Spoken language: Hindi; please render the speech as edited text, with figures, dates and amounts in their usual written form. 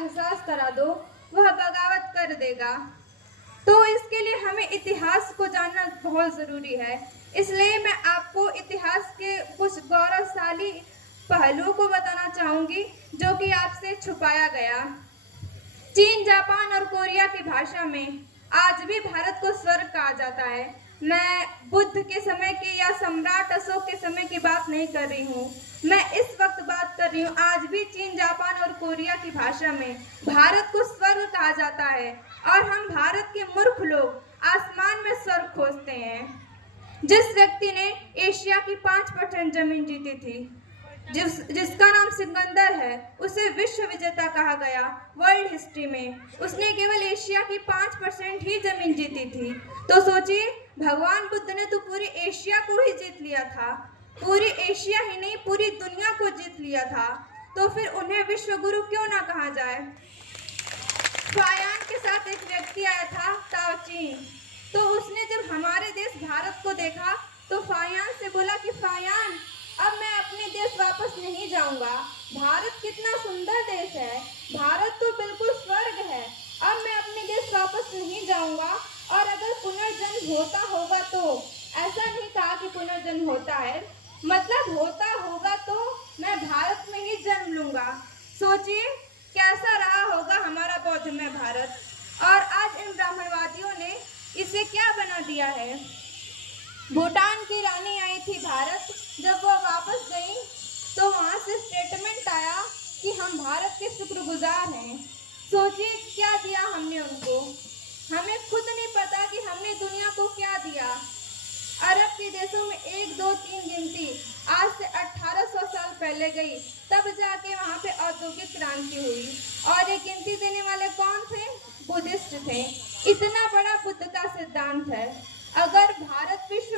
एहसास करा दो, वह बगावत कर देगा। तो इसके लिए हमें इतिहास को जानना बहुत ज़रूरी है। इसलिए मैं आपको इतिहास के कुछ गौरवशाली पहलुओं को बताना चाहूँगी जो कि आपसे छुपाया गया। चीन, जापान और कोरिया की भाषा में आज भी भारत को स्वर्ग कहा जाता है। मैं बुद्ध के समय की या सम्राट अशोक के समय की बात नहीं कर रही हूँ, मैं इस वक्त बात कर रही हूँ। आज भी चीन, जापान और कोरिया की भाषा में भारत को स्वर्ग कहा जाता है और हम भारत के मूर्ख लोग आसमान में स्वर्ग खोजते हैं। जिस व्यक्ति ने एशिया की 5% जमीन जीती थी, जिसका नाम सिकंदर है, उसे विश्व विजेता कहा गया। वर्ल्ड हिस्ट्री में उसने केवल एशिया की 5% ही जमीन जीती थी। तो सोचिए, भगवान बुद्ध ने तो पूरी एशिया को ही जीत लिया था, पूरी एशिया ही नहीं पूरी दुनिया को जीत लिया था। तो फिर उन्हें विश्व गुरु क्यों ना कहा जाए। फायान के साथ एक व्यक्ति आया था, ताओ चीन। तो उसने जब हमारे देश भारत को देखा तो फायान से बोला कि फायान, अब मैं अपने देश वापस नहीं जाऊंगा। भारत कितना सुंदर देश है, भारत तो बिल्कुल स्वर्ग है। अब मैं अपने देश वापस नहीं जाऊंगा और अगर पुनर्जन्म होता होगा तो, ऐसा नहीं कहा कि पुनर्जन्म होता है, मतलब होता होगा तो मैं भारत में ही जन्म लूंगा। सोचिए कैसा रहा होगा हमारा बौद्धमय भारत। और आज इन ब्राह्मणवादियों ने इसे क्या बना दिया है। भूटान की रानी आई थी भारत, जब वो वापस गई तो वहाँ से स्टेटमेंट आया कि हम भारत के शुक्रगुजार हैं। सोचिए क्या दिया हमने उनको, हमें खुद नहीं पता कि हमने दुनिया को क्या दिया। अरब के देशों में 1, 2, 3 गिनती आज से 1800 साल पहले गई, तब जाके वहाँ पे औद्योगिक क्रांति हुई। और ये गिनती देने वाले कौन थे? बुद्धिस्ट थे। इतना बड़ा बुद्ध का सिद्धांत है। अगर भारत विश्व